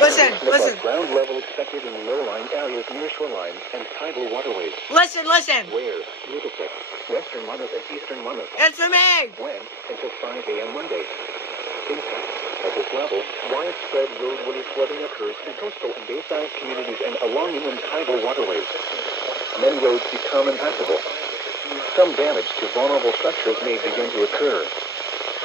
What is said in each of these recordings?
Listen. Ground level expected in low-lying areas near shorelines and tidal waterways. Listen. Where? Middlesex, Western Monmouth and Eastern Monmouth. It's for me. When? Until 5 a.m. Monday. Impact. At this level, widespread roadway flooding occurs in coastal and bayside communities and along inland tidal waterways. Many roads become impassable. Some damage to vulnerable structures may begin to occur.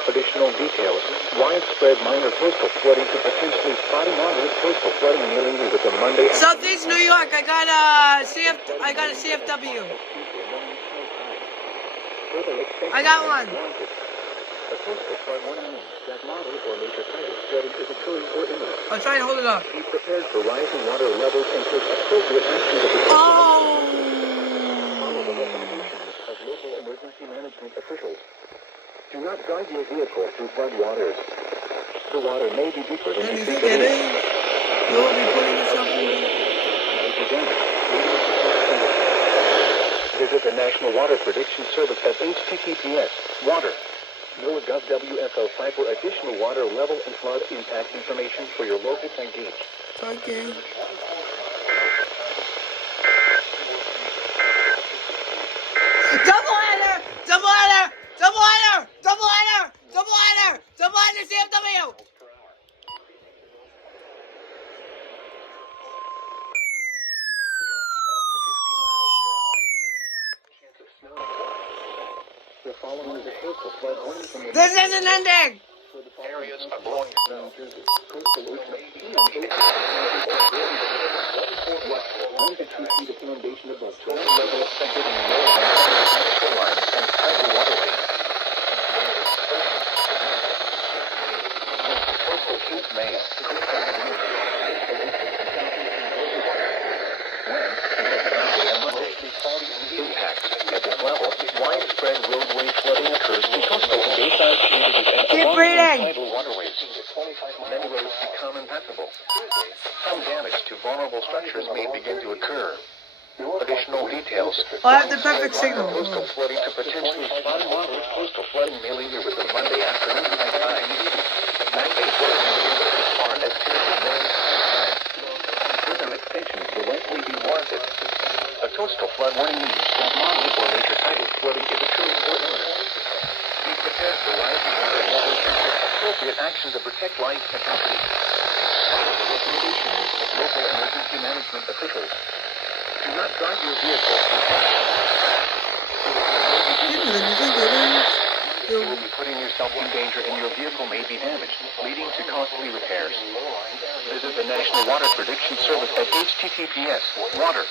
Additional details: widespread minor coastal flooding to potentially spotty moderate coastal flooding nearing with the Monday. Southeast New York. I got a CFW. I got one. A coastal flood warning means that moderate or major tidal flooding is occurring or imminent. I'll try and hold it up. Be prepared for rising water levels and take appropriate action to protect. Oh! Follow the recommendations of local emergency management officials. Do not drive your vehicle through flood waters. The water may be deeper than you think it is. You'll be putting yourself in there. Visit the National Water Prediction Service at https://water. NWRs for additional water level and flood impact information for your local tank gauge. Okay. Double header, CFW! This isn't ending! Areas are blowing snow. Level expected in shorelines and tidal waterways. Coastal heat may. Impact. At this level, widespread roadway flooding occurs in coastal and bayside communities and along tidal waterways. Many roads become impassable. Some damage to vulnerable structures may begin to occur. Additional details. I have the perfect signal. Coastal flooding to potentially spotty moderate coastal flooding may linger with the Monday afternoon high tide. Back-bay flooding as far as Tuesday morning high tide. Further extensions will likely be warranted. A coastal flood warning means that moderate or major tidal flooding is occurring or imminent. Be prepared for rising water levels and take appropriate action to protect life and property. Follow the recommendations of local emergency management officials. Do not drive your vehicle. You will be putting yourself in danger and your vehicle may be damaged, leading to costly repairs. Visit the National Water Prediction Service at https://water.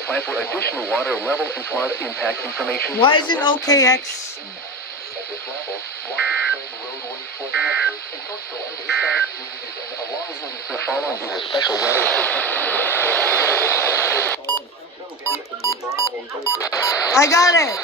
Apply for additional water level and flood impact information. Why is it OKX? The following is a special weather. I got it!